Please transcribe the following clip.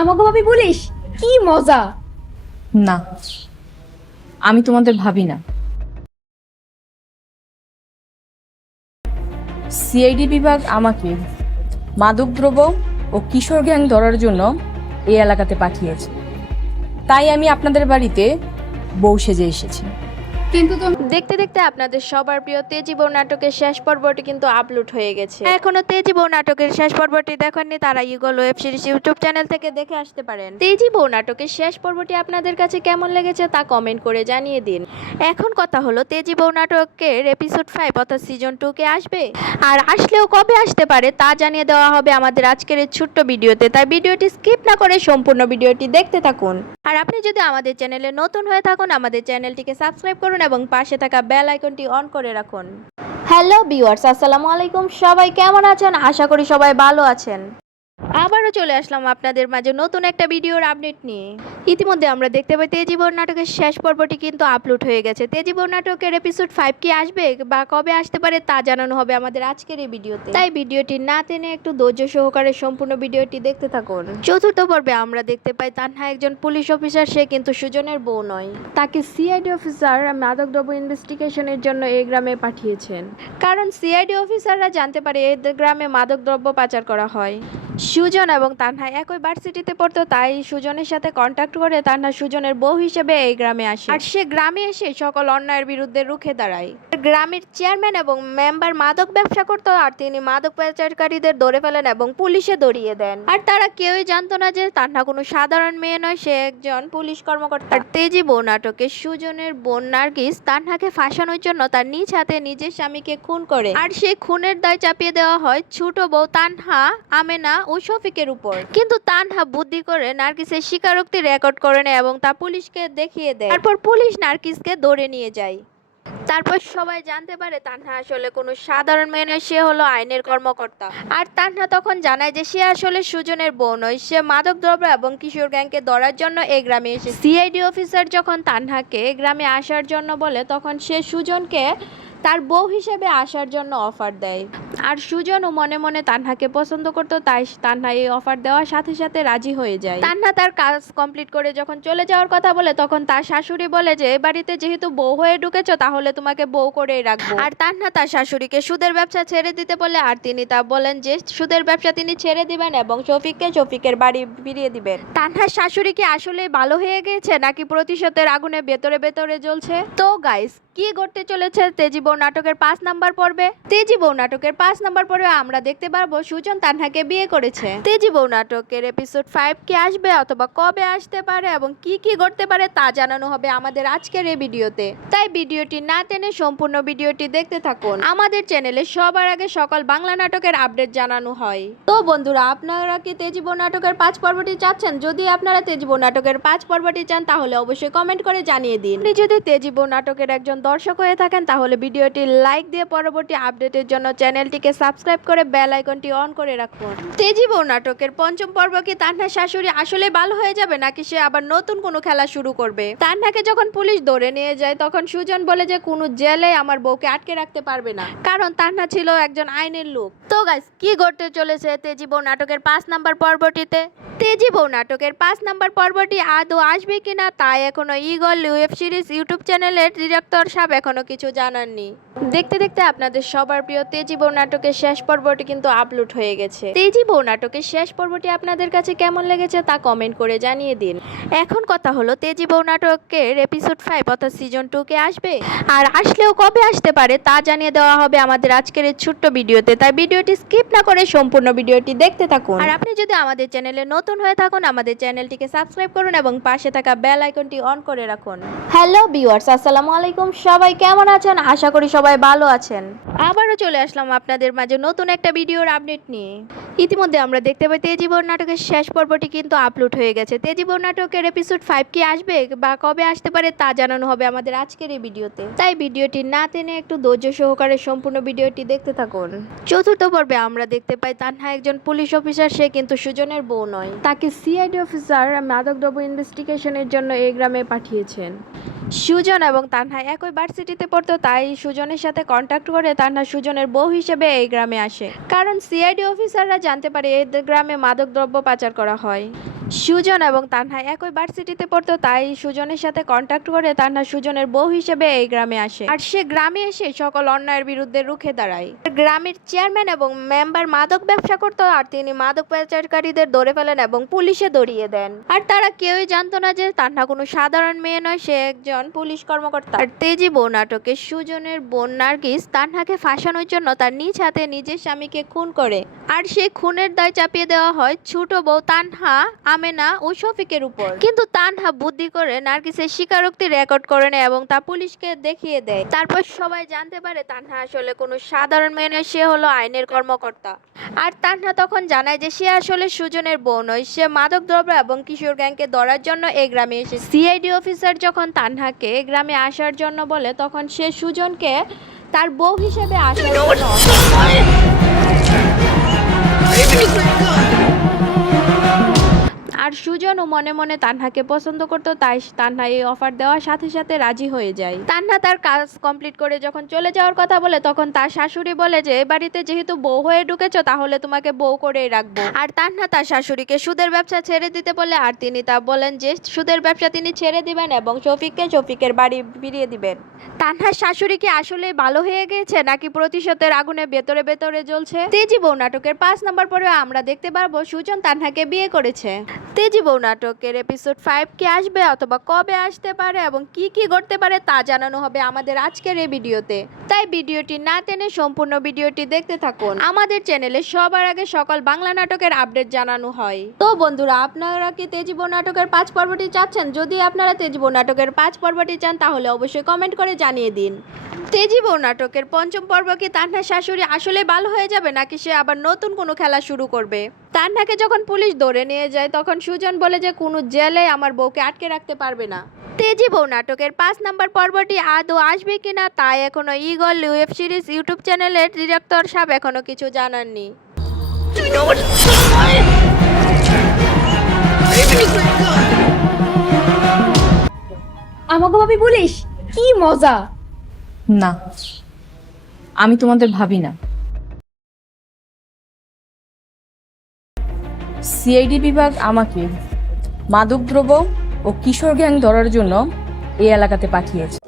আমাকে ভাবি বলিস কি মজা। না, আমি তোমাদের ভাবি না। সিআইডি বিভাগ আমাকে মাদকদ্রব্য ও কিশোর গ্যাং ধরার জন্য এই এলাকাতে পাঠিয়েছে, তাই আমি আপনাদের বাড়িতে বউ সেজে এসেছি। কিন্তু দেখতে দেখতে আপনাদের সবার প্রিয় তেজি বউ নাটকের শেষ পর্বটি কিন্তু আপলোড হয়ে গেছে। এখনো তেজি বউ নাটকের শেষ পর্বটি দেখেননি তারা eagle web series YouTube channel থেকে দেখে আসতে পারেন। তেজি বউ নাটকের শেষ পর্বটি আপনাদের কাছে কেমন লেগেছে তা কমেন্ট করে জানিয়ে দিন। এখন কথা হলো তেজি বউ নাটকের এপিসোড 5 অর্থাৎ সিজন 2 কে আসবে, আর আসলেও কবে আসতে পারে তা জানিয়ে দেওয়া হবে আমাদের আজকের এই ছোট্ট ভিডিওতে। তাই ভিডিওটি স্কিপ না করে সম্পূর্ণ ভিডিওটি দেখতে থাকুন। আর আপনি যদি আমাদের চ্যানেলে নতুন হয়ে থাকুন আমাদের চ্যানেলটিকে সাবস্ক্রাইব করুন এবং পাশে থাকা বেল আইকনটি অন করে রাখুন। হ্যালো ভিউয়ার্স, আসসালামু আলাইকুম। সবাই কেমন আছেন? আশা করি সবাই ভালো আছেন। আবারও চলে আসলাম আপনাদের মাঝে নতুন একটা ভিডিওর আপডেট নিয়ে। ইতিমধ্যে আমরা দেখতে পাই তেজি বউ নাটকের শেষ পর্বটি কিন্তু আপলোড হয়ে গেছে। তেজি বউ নাটকের এপিসোড 5 কি আসবে বা কবে আসতে পারে তা জানানো হবে আমাদের আজকের এই ভিডিওতে। তাই ভিডিওটি না টেনে একটু ধৈর্য সহকারে সম্পূর্ণ ভিডিওটি দেখতে থাকুন। চতুর্থ পর্বে আমরা দেখতে পাই তানহা একজন পুলিশ অফিসার, সে কিন্তু সুজনের বউ নয়। তাকে সিআইডি অফিসার মাদকদ্রব্য ইনভেস্টিগেশনের জন্য এই গ্রামে পাঠিয়েছেন, কারণ সিআইডি অফিসাররা জানতে পারে এই গ্রামে মাদকদ্রব্য পাচার করা হয়। সুজন এবং তানহা একই ভার্সিটিতে পড়তো, তাই সুজনের সাথে কন্ট্যাক্ট করে তানহা সুজনের বউ হিসেবে এই গ্রামে আসে। আর সে গ্রামে এসে সকল অন্যায়ের বিরুদ্ধে রুখে দাঁড়ায়। গ্রামের চেয়ারম্যান এবং মেম্বার মাদক ব্যবসা করতো, আর তিনি মাদক পাচারকারীদের ধরে ফেলেন এবং পুলিশে ধরিয়ে দেন। আর তারা কেউই জানতো না যে তানহা কোনো সাধারণ মেয়ে নয়, সে একজন পুলিশ কর্মকর্তা। আর তেজি বউ নাটকে সুজনের বোন নার্গিস তানহাকে ফাঁসানোর জন্য তার নিজ হাতে নিজের স্বামীকে খুন করে, আর সেই খুনের দায় চাপিয়ে দেওয়া হয় ছোট বউ তানহা, আমেনা ও শফিকের উপর। কিন্তু তানহা বুদ্ধি করে নার্গিসের স্বীকারোক্তি রেকর্ড করে নেয় এবং তা পুলিশকে দেখিয়ে দেয়। তারপর পুলিশ নার্গিসকে ধরে নিয়ে যায়। তারপর সবাই জানতে পারে তানহা আসলে কোনো সাধারণ মেয়ে নয়, সে হলো আইনের কর্মকর্তা। আর তানহা তখন জানায় যে সে আসলে সুজনের বউ নয়, সে মাদকদ্রব্য এবং কিশোর গ্যাংকে ধরার জন্য এই গ্রামে এসেছে। সিআইডি অফিসার যখন তানহাকে এই গ্রামে আসার জন্য বলে, তখন সে সুজনকে তার বউ হিসেবে আসার জন্য অফার দেয়। আর সুজনও মনে মনে তানহাকে পছন্দ করতো, তাই তানহা এই অফার দেওয়ার সাথে সাথে রাজি হয়ে যায়। তানহা তার কাজ কমপ্লিট করে যখন চলে যাওয়ার কথা বলে, তখন তার শাশুড়ি বলে যে এই বাড়িতে যেহেতু বউ হয়ে ঢুকেছো তাহলে তোমাকে বউ করেই রাখবো। আর তানহা তার শাশুড়িকে সুদের ব্যবসা ছেড়ে দিতে বলে, আর তিনি তা বলেন যে সুদের ব্যবসা তিনি ছেড়ে দিবেন এবং শফিকের বাড়ি ফিরিয়ে দিবেন। তানহার শাশুড়ি কি আসলে ভালো হয়ে গেছে নাকি প্রতিশোধের আগুনে ভেতরে ভেতরে জ্বলছে? তো গাইস, কি ঘটতে চলেছে তেজি বউ নাটকের 5 নাম্বার পর্বে? তেজি বউ নাটকের 5 নাম্বার পর্বে আমরা দেখতে পারবো সুজন তানহাকে বিয়ে করেছে। তেজি বউ নাটকের এপিসোড 5 কি আসবে অথবা কবে আসতে পারে এবং কি কি ঘটতে পারে তা জানানো হবে আমাদের আজকের এই ভিডিওতে। তাই ভিডিওটি না টেনে সম্পূর্ণ ভিডিওটি দেখতে থাকুন। আমাদের চ্যানেলে সবার আগে সকল বাংলা নাটকের আপডেট জানানো হয়। তো বন্ধুরা, আপনারা কি তেজি বউ নাটকের 5 পর্বটি চাচ্ছেন? যদি আপনারা তেজি বউ নাটকের 5 পর্বটি চান তাহলে অবশ্যই কমেন্ট করে জানিয়ে দিন। আপনি যদি তেজি বউ নাটকের একজন দর্শক হয়ে থাকেন তাহলে ভিডিওটি লাইক দিয়ে পরবর্তী আপডেটের জন্য চ্যানেলটিকে সাবস্ক্রাইব করে বেল আইকনটি অন করে রাখুন। তেজি বউ নাটকের 5ম পর্ব কি তানহার শাশুড়ি আসলে ভালো হয়ে যাবে নাকি সে আবার নতুন কোনো খেলা শুরু করবে? তানহাকে যখন পুলিশ ধরে নিয়ে যায় তখন সুজন বলে যে কোনো জেলে আমার বউকে আটকে রাখতে পারবে না, কারণ তানহা ছিল একজন আইনের লোক। তো গাইস, কি ঘটতে চলেছে তেজি বউ নাটকের 5 নাম্বার পর্বটিতে? তেজি বউ নাটকের 5 নাম্বার পর্বটি আদৌ আসবে কিনা তা এখনো ইগল ওয়েব সিরিজ ইউটিউব চ্যানেলের ডিরেক্টর সাহেব এখনো কিছু জানাননি। দেখতে দেখতে আপনাদের সবার প্রিয় তেজি বউ নাটকের শেষ পর্বটি কিন্তু আপলোড হয়ে গেছে। তেজি বউ নাটকের শেষ পর্বটি আপনাদের কাছে কেমন লেগেছে তা কমেন্ট করে জানিয়ে দিন। এখন কথা হলো তেজি বউ নাটকের এপিসোড 5 অর্থাৎ সিজন 2 কে আসবে, আর আসলেও কবে আসতে পারে তা জানিয়ে দেওয়া হবে আমাদের আজকের এই ছোট্ট ভিডিওতে। তাই ভিডিওটি স্কিপ না করে সম্পূর্ণ ভিডিওটি দেখতে থাকুন। আর আপনি যদি আমাদের চ্যানেলে নতুন হয়ে থাকুন আমাদের চ্যানেলটিকে সাবস্ক্রাইব করুন এবং পাশে থাকা বেল আইকনটি অন করে রাখুন। হ্যালো ভিউয়ার্স, আসসালামু আলাইকুম। সবাই কেমন আছেন? আশা করি সবাই ভালো আছেন। আবারও চলে আসলাম আপনাদের মাঝে নতুন একটা ভিডিওর আপডেট নিয়ে। ইতিমধ্যে আমরা দেখতে পাই তেজি বউ নাটকের শেষ পর্বটি কিন্তু আপলোড হয়ে গেছে। তেজি বউ নাটকের এপিসোড 5 কি আসবে বা কবে আসতে পারে তা জানানো হবে আমাদের আজকের এই ভিডিওতে। তাই ভিডিওটি না টেনে একটু ধৈর্য সহকারে সম্পূর্ণ ভিডিওটি দেখতে থাকুন। চতুর্থ পর্বে আমরা দেখতে পাই তানহা একজন পুলিশ অফিসার, সে কিন্তু সুজনের বউ নয়। তাকে সিআইডি অফিসার মাদকদ্রব্য ইনভেস্টিগেশনের জন্য এই গ্রামে পাঠিয়েছেন। সুজন এবং তানহা একই ভার্সিটিতে পড়তো, তাই সুজনের সাথে কন্ট্যাক্ট করে তানহা সুজনের বউ হিসেবে এই গ্রামে আসে। কারণ সিআইডি অফিসাররা জানতে পারে এই গ্রামে মাদকদ্রব্য পাচার করা হয়। সুজন এবং তানহা একই ভার্সিটিতে পড়তো, তাই সুজনের সাথে কন্ট্যাক্ট করে তানহা সুজনের বউ হিসেবে এই গ্রামে আসে। আর সে গ্রামে এসে সকল অন্যায়ের বিরুদ্ধে রুখে দাঁড়ায়। গ্রামের চেয়ারম্যান এবং মেম্বার মাদক ব্যবসা করতো, আর তিনি মাদক পাচারকারীদের ধরে ফেলেন এবং পুলিশে ধরিয়ে দেন। আর তারা কেউই জানতো না যে তানহা কোনো সাধারণ মেয়ে নয়, সে একজন পুলিশ কর্মকর্তা। আর তেজি বউ নাটকে সুজনের বোন নার্গিস তানহাকে ফাঁসানোর জন্য তার নিজ হাতে নিজের স্বামীকে খুন করে। আর সেই খুনের দায় চাপিয়ে দেওয়া হয় ছোট বউ তানহা, আমেনা ও শফিকের উপর। কিন্তু তানহা বুদ্ধি করে নার্গিসের স্বীকারোক্তি রেকর্ড করে নেয় এবং তা পুলিশকে দেখিয়ে দেয়। তারপর সবাই জানতে পারে তানহা আসলে কোনো সাধারণ মেয়ে নয়, সে হলো আইনের কর্মকর্তা। আর তানহা তখন জানায় যে সে আসলে সুজনের বউ নয়, সে মাদকদ্রব্য এবং কিশোর গ্যাংকে ধরার জন্য এই গ্রামে এসেছে। সিআইডি অফিসার যখন তানহাকে এই গ্রামে আসার জন্য বলে, তখন সে সুজনকে তার বউ হিসেবে আসার জন্য আর সুজনও মনে মনে তানহাকে পছন্দ করতো, তাই তানহা এই অফার দেওয়ার সাথে সাথে রাজি হয়ে যায়। তানহা তার কাজ কমপ্লিট করে যখন চলে যাওয়ার কথা বলে, তখন তার শাশুড়ি বলে যে এ বাড়িতে যেহেতু বউ হয়ে ঢুকেছো, তাহলে তোমাকে বউ করেই রাখবো। আর তানহা তার শাশুড়িকে সুদের ব্যবসা ছেড়ে দিতে বলে, আর তিনি তা বলেন যে সুদের ব্যবসা তিনি ছেড়ে দিবেন এবং শফিকের বাড়ি ফিরিয়ে দিবেন। তানহার শাশুড়ি কি আসলে ভালো হয়ে গেছে নাকি প্রতিশোধের আগুনে ভেতরে ভেতরে জ্বলছে? তেজি বউ নাটকের 5 নম্বর পরে আমরা দেখতে পারবো সুজন তানহাকে বিয়ে করেছে। তেজি বউ নাটকের এপিসোড 5 কি আসবে অথবা কবে আসতে পারে এবং কি কি ঘটতে পারে তা জানানো হবে আমাদের আজকের এই ভিডিওতে। তাই ভিডিওটি না টেনে সম্পূর্ণ ভিডিওটি দেখতে থাকুন। আমাদের চ্যানেলে সবার আগে সকল বাংলা নাটকের আপডেট জানানো হয়। তো বন্ধুরা, আপনারা কি তেজি বউ নাটকের 5 পর্বটি চাচ্ছেন? যদি আপনারা তেজি বউ নাটকের 5 পর্বটি চান, তাহলে অবশ্যই কমেন্ট করে জানিয়ে দিন। তেজি বউ নাটকের 5ম পর্ব কি তানহার শাশুড়ি আসলে ভালো হয়ে যাবে নাকি সে আবার নতুন কোনো খেলা শুরু করবে? তানহাকে যখন পুলিশ ধরে নিয়ে যায়, তখন সুজন বলে যে কোনো জেলে আমার বউকে আটকে রাখতে পারবে না। তেজি বউ নাটকের 5 নম্বর পর্বটি আদৌ আসবে কিনা তা এখনো ঈগল ওয়েব সিরিজ ইউটিউব চ্যানেলের ডিরেক্টর সাহেব এখনো কিছু জানাননি। আমাকে ভাবি বলিস কি মজা। না, আমি তোমাদের ভাবি না। সিআইডি বিভাগ আমাকে মাদকদ্রব্য ও কিশোর গ্যাং ধরার জন্য এই এলাকাতে পাঠিয়েছে।